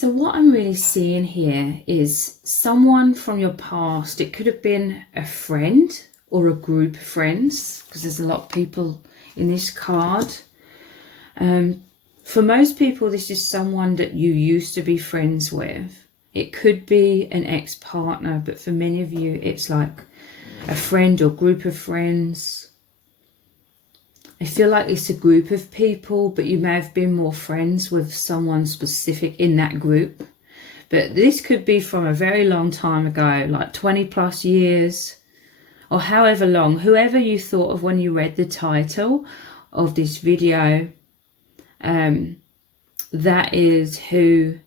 So what I'm really seeing here is someone from your past. It could have been a friend or a group of friends, because there's a lot of people in this card. For most people, this is someone that you used to be friends with. It could be an ex-partner, but for many of you, it's like a friend or group of friends. I feel like it's a group of people, but you may have been more friends with someone specific in that group. But this could be from a very long time ago, like 20 plus years, or however long, whoever you thought of when you read the title of this video, that is who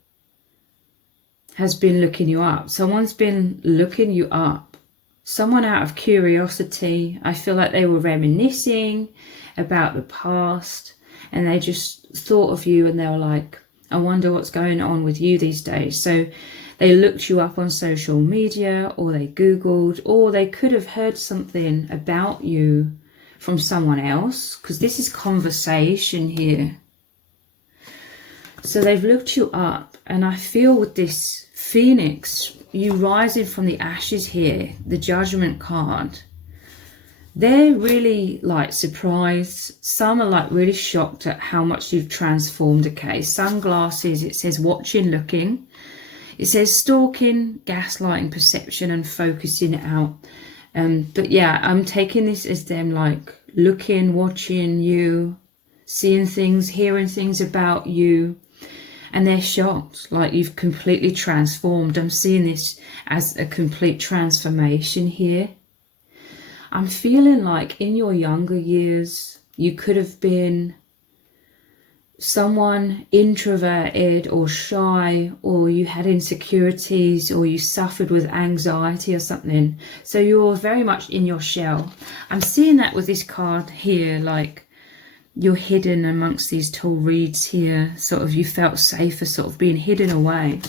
has been looking you up. Someone's been looking you up. Someone out of curiosity. I feel like they were reminiscing about the past, and they just thought of you, and they were like, I wonder what's going on with you these days. So they looked you up on social media, or they Googled, or they could have heard something about you from someone else, because this is conversation here. So they've looked you up, and I feel with this Phoenix, you rising from the ashes here, the Judgment card, they're really like surprised. Some are like really shocked at how much you've transformed. Okay, sunglasses, it says watching, looking. It says stalking, gaslighting, perception, and focusing it out. But yeah, I'm taking this as them like looking, watching you, seeing things, hearing things about you. And they're shocked, like you've completely transformed. I'm seeing this as a complete transformation here. I'm feeling like in your younger years, you could have been someone introverted or shy, or you had insecurities, or you suffered with anxiety or something. So you're very much in your shell. I'm seeing that with this card here, like you're hidden amongst these tall reeds here. Sort of you felt safer sort of being hidden away.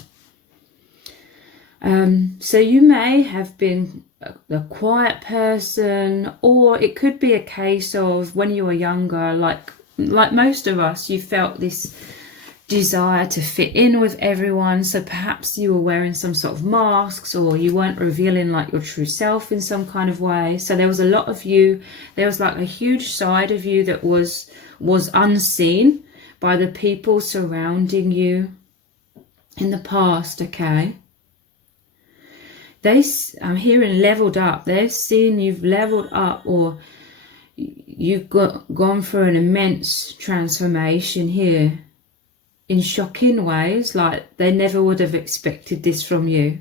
So you may have been a quiet person, or it could be a case of when you were younger, like most of us, you felt this desire to fit in with everyone. So perhaps you were wearing some sort of masks, or you weren't revealing like your true self in some kind of way. So there was a lot of you, there was like a huge side of you that was unseen by the people surrounding you in the past. Okay, I'm hearing leveled up. They've seen you've leveled up, or you've gone through an immense transformation here in shocking ways, like they never would have expected this from you.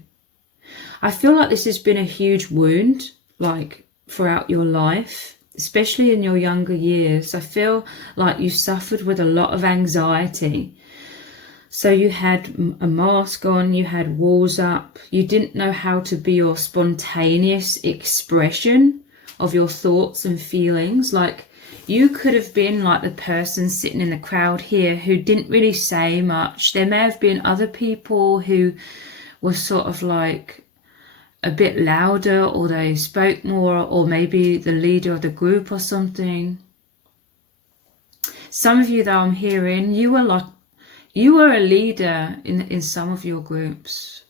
I feel like this has been a huge wound, like throughout your life, especially in your younger years. I feel like you suffered with a lot of anxiety. So you had a mask on, you had walls up, you didn't know how to be your spontaneous expression of your thoughts and feelings. Like you could have been like the person sitting in the crowd here who didn't really say much. There may have been other people who were sort of like a bit louder, or they spoke more, or maybe the leader of the group or something. Some of you, though, I'm hearing, you were a leader in some of your groups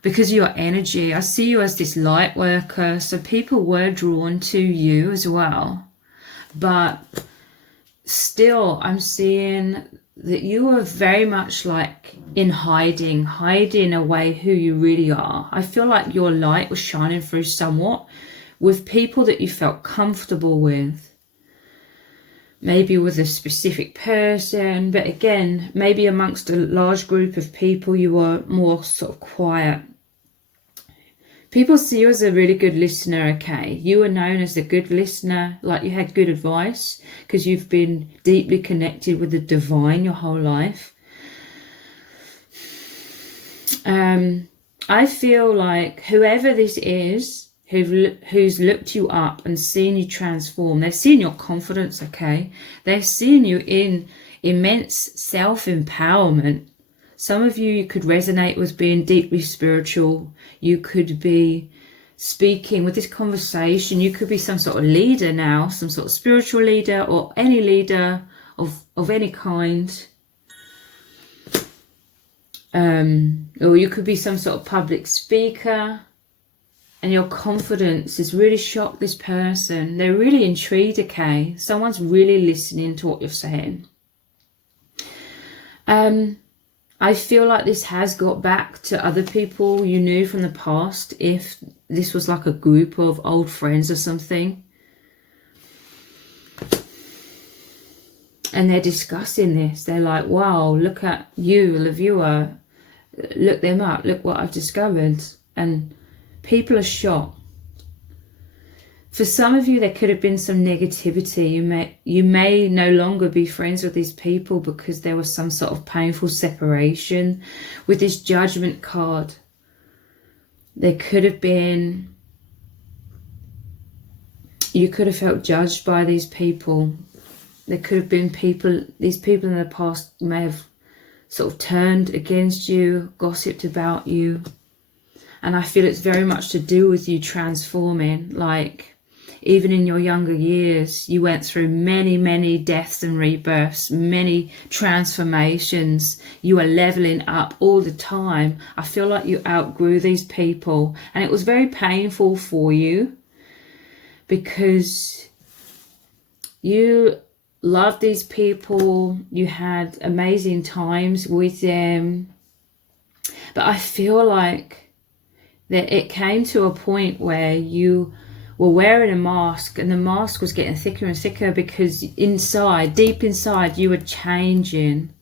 because of your energy. I see you as this light worker, so people were drawn to you as well. But still, I'm seeing that you are very much like in hiding away who you really are. I feel like your light was shining through somewhat with people that you felt comfortable with. Maybe with a specific person, but again, maybe amongst a large group of people, you were more sort of quiet. People see you as a really good listener, okay? You were known as a good listener, like you had good advice, because you've been deeply connected with the divine your whole life. I feel like whoever this is, who's looked you up and seen you transform, they've seen your confidence, okay? They've seen you in immense self-empowerment. Some of you could resonate with being deeply spiritual. You could be speaking with this conversation. You could be some sort of leader now, some sort of spiritual leader, or any leader of any kind. Or you could be some sort of public speaker, and your confidence has really shocked this person. They're really intrigued, okay? Someone's really listening to what you're saying. I feel like this has got back to other people you knew from the past, if this was like a group of old friends or something. And they're discussing this. They're like, wow, look at you, the viewer. Look them up. Look what I've discovered. And people are shocked. For some of you, there could have been some negativity. You may no longer be friends with these people because there was some sort of painful separation. With this Judgment card, there could have been, you could have felt judged by these people. There could have been these people in the past may have sort of turned against you, gossiped about you. And I feel it's very much to do with you transforming. Like, even in your younger years, you went through many, many deaths and rebirths, many transformations. You were leveling up all the time. I feel like you outgrew these people. And it was very painful for you because you loved these people. You had amazing times with them. But I feel like that it came to a point where you were wearing a mask, and the mask was getting thicker and thicker because inside, deep inside, you were changing.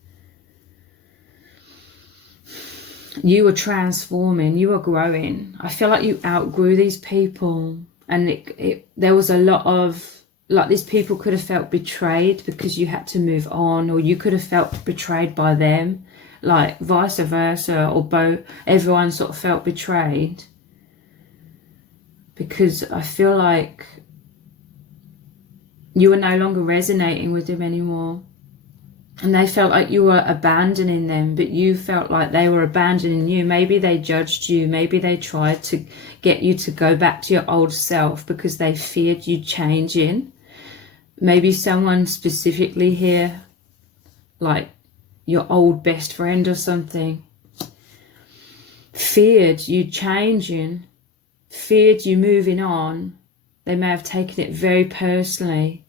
You were transforming. You were growing. I feel like you outgrew these people, and there was a lot of, like, these people could have felt betrayed because you had to move on, or you could have felt betrayed by them, like vice versa, or both. Everyone sort of felt betrayed. Because I feel like you were no longer resonating with them anymore. And they felt like you were abandoning them, but you felt like they were abandoning you. Maybe they judged you. Maybe they tried to get you to go back to your old self because they feared you changing. Maybe someone specifically here, like your old best friend or something, feared you changing, feared you moving on. They may have taken it very personally.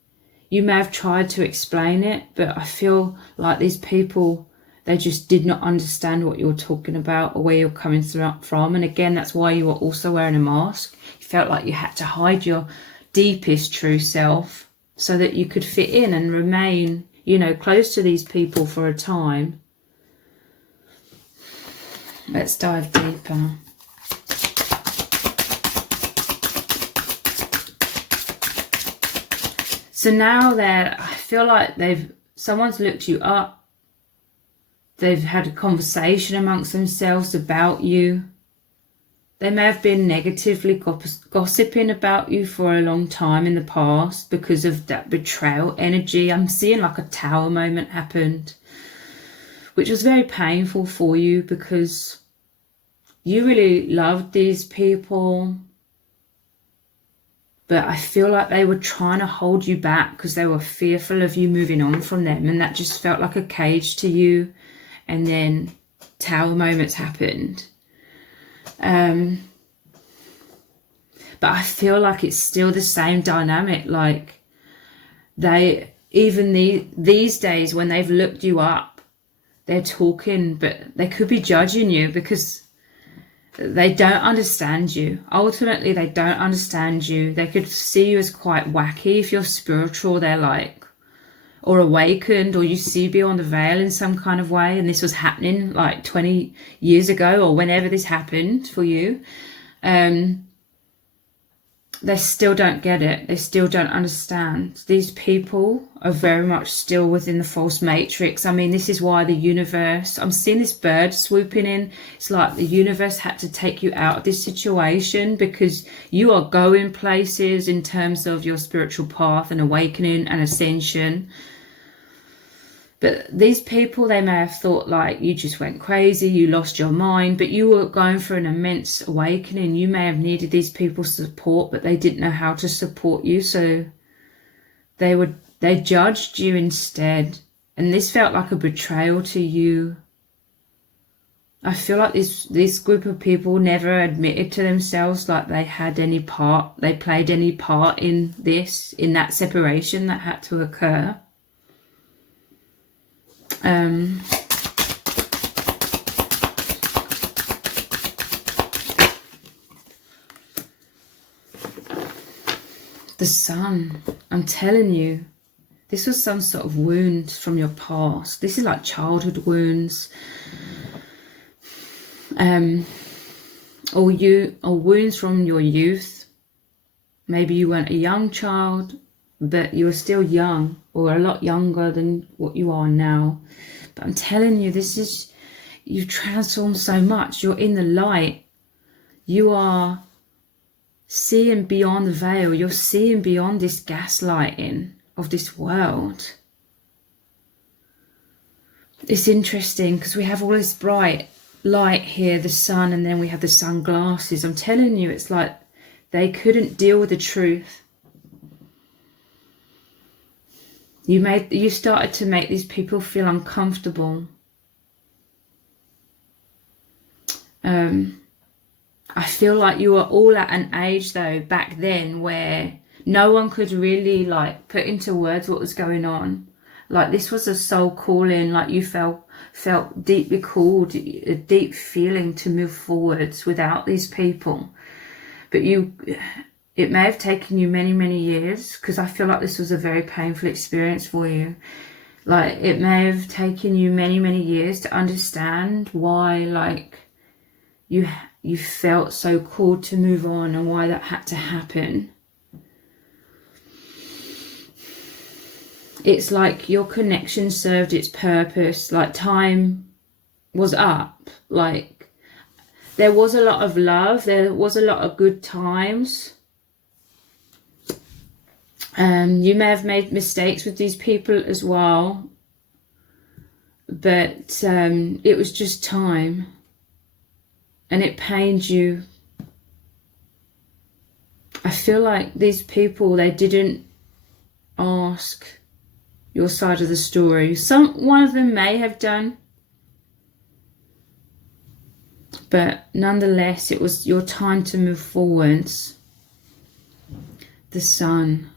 You may have tried to explain it, but I feel like these people, they just did not understand what you were talking about or where you're coming from. And again, that's why you were also wearing a mask. You felt like you had to hide your deepest true self so that you could fit in and remain, you know, close to these people for a time. Let's dive deeper. So now that I feel like someone's looked you up, they've had a conversation amongst themselves about you. They may have been negatively gossiping about you for a long time in the past because of that betrayal energy. I'm seeing like a tower moment happened, which was very painful for you because you really loved these people. But I feel like they were trying to hold you back because they were fearful of you moving on from them. And that just felt like a cage to you. And then tower moments happened. But I feel like it's still the same dynamic. Like these days when they've looked you up, they're talking, but they could be judging you because they don't understand you. Ultimately, they don't understand you. They could see you as quite wacky. If you're spiritual, they're like, or awakened, or you see beyond the veil in some kind of way. And this was happening like 20 years ago or whenever this happened for you. They still don't get it. They still don't understand. These people are very much still within the false matrix. I mean, this is why the universe, I'm seeing this bird swooping in. It's like the universe had to take you out of this situation because you are going places in terms of your spiritual path and awakening and ascension. But these people, they may have thought like you just went crazy, you lost your mind, but you were going through an immense awakening. You may have needed these people's support, but they didn't know how to support you. So they judged you instead. And this felt like a betrayal to you. I feel like this group of people never admitted to themselves like they had any part, they played any part in this, in that separation that had to occur. The Sun, I'm telling you, this was some sort of wound from your past. This is like childhood wounds. Or wounds from your youth. Maybe you weren't a young child, but you were still young, or a lot younger than what you are now. But I'm telling you, you've transformed so much. You're in the light. You are seeing beyond the veil. You're seeing beyond this gaslighting of this world. It's interesting because we have all this bright light here, the sun, and then we have the sunglasses. I'm telling you, it's like they couldn't deal with the truth. You started to make these people feel uncomfortable. I feel like you were all at an age though back then where no one could really like put into words what was going on. Like this was a soul calling, like you felt deeply called, a deep feeling to move forwards without these people. But it may have taken you many, many years, because I feel like this was a very painful experience for you. Like it may have taken you many, many years to understand why like you felt so called to move on and why that had to happen. It's like your connection served its purpose, like time was up, like there was a lot of love, there was a lot of good times. You may have made mistakes with these people as well, but it was just time, and it pained you. I feel like these people, they didn't ask your side of the story. One of them may have done, but nonetheless, it was your time to move forwards. The Sun.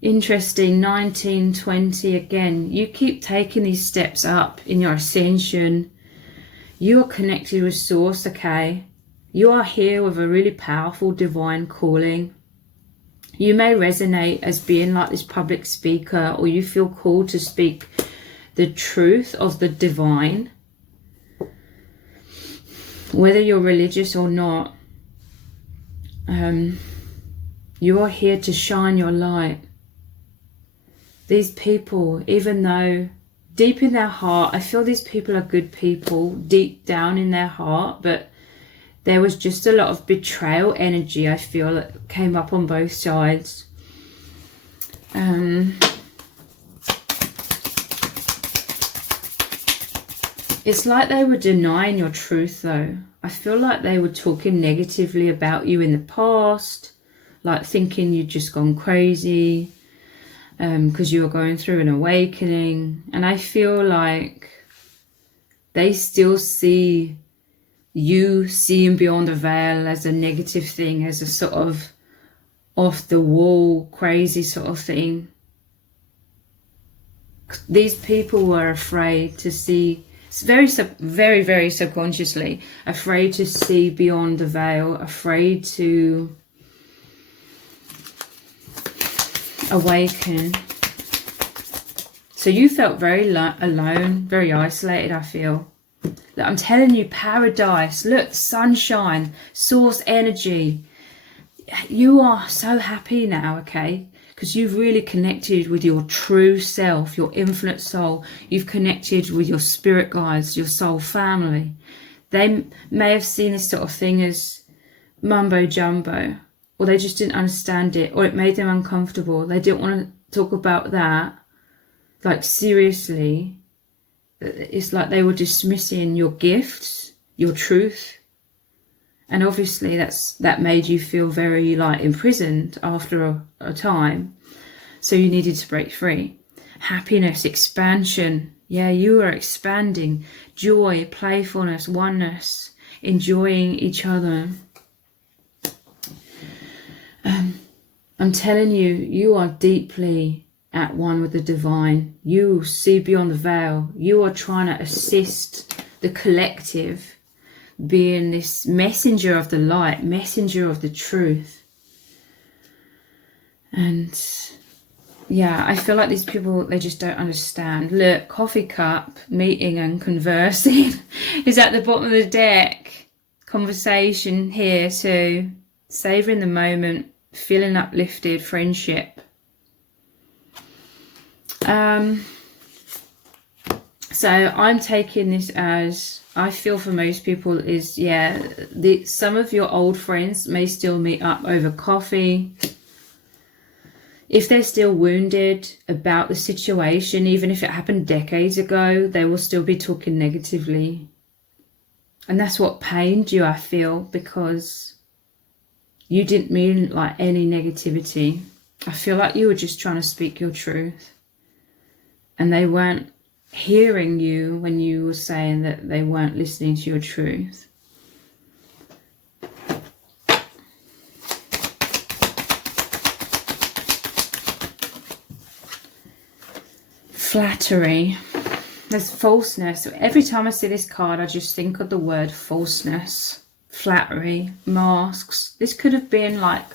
Interesting, 1920 again. You keep taking these steps up in your ascension. You are connected with Source, okay? You are here with a really powerful divine calling. You may resonate as being like this public speaker, or you feel called to speak the truth of the divine. Whether you're religious or not, you are here to shine your light. These people, even though deep in their heart, I feel these people are good people deep down in their heart, but there was just a lot of betrayal energy, I feel, that came up on both sides. It's like they were denying your truth though. I feel like they were talking negatively about you in the past, like thinking you'd just gone crazy, because you were going through an awakening. And I feel like they still see you seeing beyond the veil as a negative thing, as a sort of off the wall, crazy sort of thing. These people were afraid to see, very, very subconsciously, afraid to see beyond the veil, afraid to awaken. So you felt very alone, very isolated, I feel. I'm telling you, paradise, look, sunshine, source energy. You are so happy now, okay? Because you've really connected with your true self, your infinite soul. You've connected with your spirit guides, your soul family. They may have seen this sort of thing as mumbo jumbo, or they just didn't understand it, or it made them uncomfortable. They didn't want to talk about that, like seriously. It's like they were dismissing your gifts, your truth. And obviously that made you feel very like imprisoned after a time. So you needed to break free. Happiness, expansion, Yeah, you are expanding. Joy, playfulness, oneness, enjoying each other. I'm telling you, you are deeply at one with the divine. You see beyond the veil. You are trying to assist the collective, being this messenger of the light, messenger of the truth. And yeah, I feel like these people, they just don't understand. Look, coffee cup, meeting and conversing is at the bottom of the deck. Conversation here too. Savouring the moment, feeling uplifted, friendship. So I'm taking this as, I feel for most people is, yeah, some of your old friends may still meet up over coffee. If they're still wounded about the situation, even if it happened decades ago, they will still be talking negatively. And that's what pained you, I feel, because you didn't mean like any negativity. I feel like you were just trying to speak your truth. And they weren't hearing you when you were saying that they weren't listening to your truth. Flattery. There's falseness. Every time I see this card, I just think of the word falseness. Flattery, masks. This could have been like,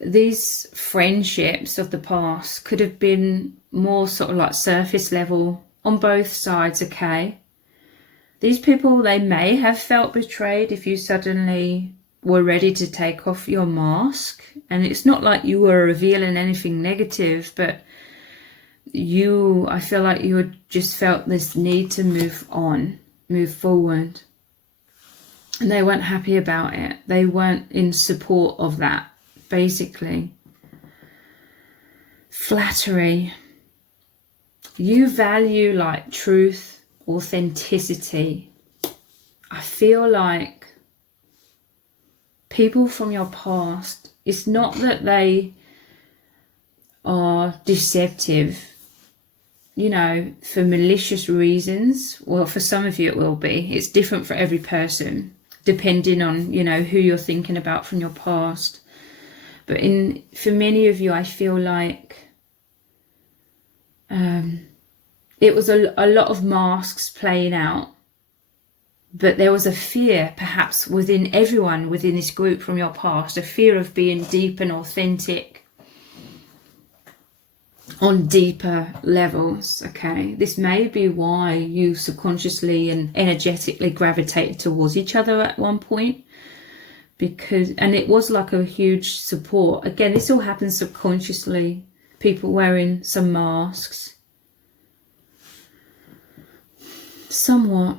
these friendships of the past could have been more sort of like surface level on both sides, okay? These people, they may have felt betrayed if you suddenly were ready to take off your mask. And it's not like you were revealing anything negative, but I feel like you just felt this need to move on, move forward. And they weren't happy about it. They weren't in support of that, basically. Flattery. You value like truth, authenticity. I feel like people from your past, it's not that they are deceptive, you know, for malicious reasons. Well, for some of you it will be. It's different for every person, depending on, you know, who you're thinking about from your past. But for many of you, I feel like it was a lot of masks playing out. But there was a fear, perhaps within everyone within this group from your past, a fear of being deep and authentic on deeper levels, okay? This may be why you subconsciously and energetically gravitated towards each other at one point, and it was like a huge support. Again, this all happens subconsciously, people wearing some masks. Somewhat.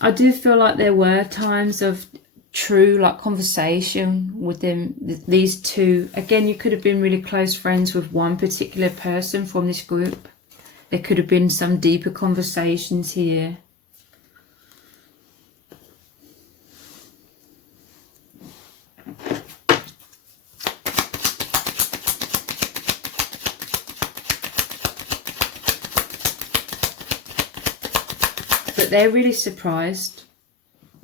I do feel like there were times of true like conversation with them, these two. Again, you could have been really close friends with one particular person from this group. There could have been some deeper conversations here. But they're really surprised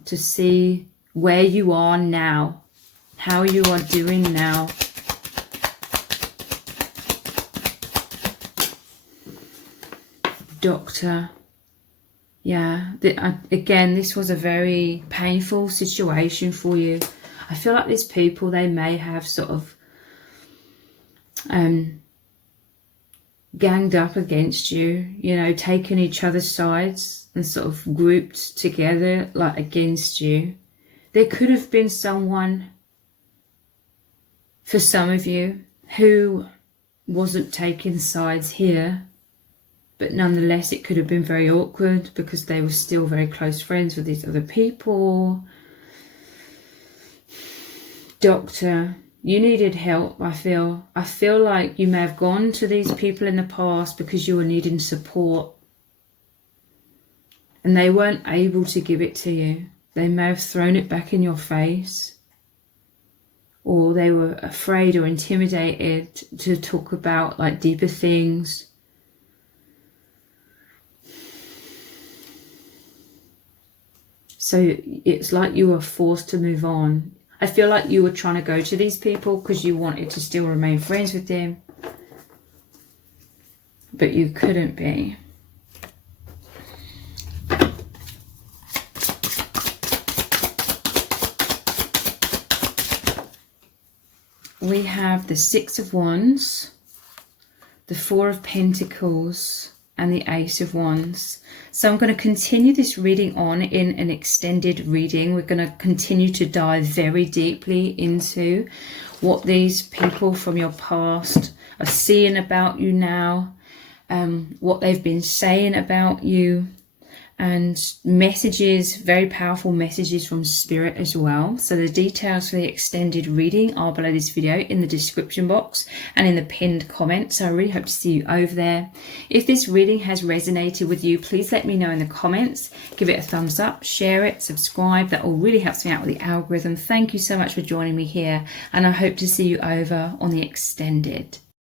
to see where you are now, how you are doing now. Doctor. Yeah, again, this was a very painful situation for you. I feel like these people, they may have sort of ganged up against you, you know, taken each other's sides and sort of grouped together like against you. There could have been someone, for some of you, who wasn't taking sides here, but nonetheless it could have been very awkward because they were still very close friends with these other people. Doctor, you needed help, I feel. I feel like you may have gone to these people in the past because you were needing support and they weren't able to give it to you. They may have thrown it back in your face, or they were afraid or intimidated to talk about like deeper things. So it's like you were forced to move on. I feel like you were trying to go to these people because you wanted to still remain friends with them, but you couldn't be. We have the Six of Wands, the Four of Pentacles, and the Ace of Wands. So I'm going to continue this reading on in an extended reading. We're going to continue to dive very deeply into what these people from your past are seeing about you now, what they've been saying about you, and messages, very powerful messages from Spirit as well. So the details for the extended reading are below this video in the description box and in the pinned comment. So I really hope to see you over there. If this reading has resonated with you, please let me know in the comments. Give it a thumbs up, share it, subscribe. That all really helps me out with the algorithm. Thank you so much for joining me here, and I hope to see you over on the extended.